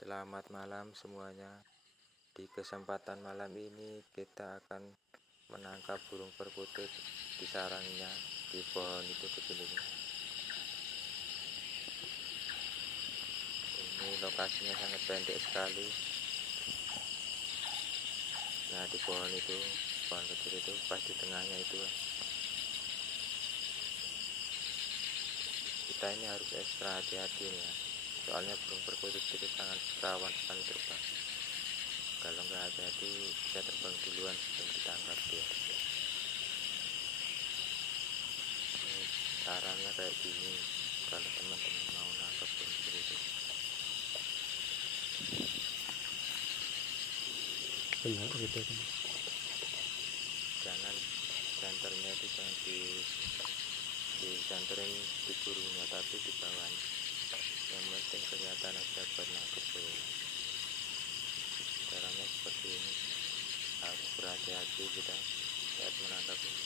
Selamat malam semuanya. Di kesempatan malam ini kita akan menangkap burung perkutut di sarangnya di pohon itu kecil ini. Ini lokasinya sangat pendek sekali. Nah, di pohon itu, pohon kecil itu pas di tengahnya itu. Kita ini harus ekstra hati-hati ya. Soalnya burung perkutut itu sangat rawan sekali terbang. Kalau nggak hati-hati bisa terbang duluan sebelum ditangkap dia. Ini caranya kayak gini kalau teman-teman mau nangkap burung perkutut. Benar gitu kan. Jangan senternya itu jangan disenterin di burungnya, tapi di bawahnya. Yang penting kelihatan aja buat nangkep burung. Caranya seperti ini, harus berhati-hati kita saat menangkap ini.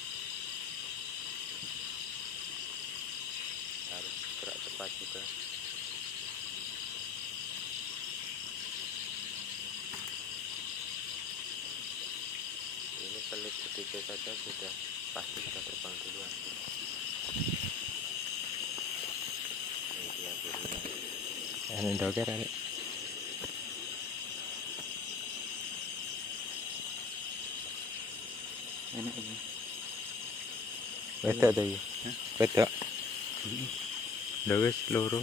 Harus gerak cepat juga. Ini pelit sedikit saja pasti sudah terbang duluan. Ini dia burungnya. Ini doger ada. Enak ini. Wedok tadi. Wedok. Lewis loro.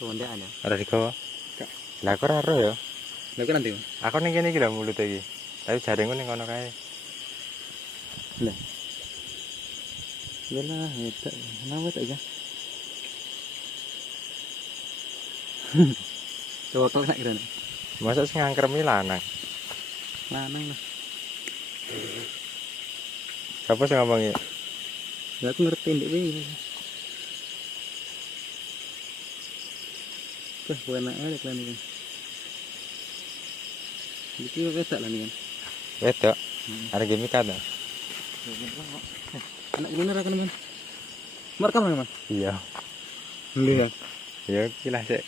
Kondaan ya. Ada di bawah. Kak. Lah kok ora ro ya? Lha kok nanti. Aku ning kene iki lho mulut iki. Tapi jaringku ning kono kae. Lah. Yalah, itu. Kenapa tak ya? Coba kau nak kira nih. Masa sing ngangkremi lanang. Lanang lah. Siapa sing ngomong iki? Ya aku ngerti ndek iki. Wah, enak aja kan ini. Iki wedak lah nih kan. Wedok. Ada gimik kan? Anak bener kan, Man? Merekam, Man? Iya. Iya. Ya, kilah sik.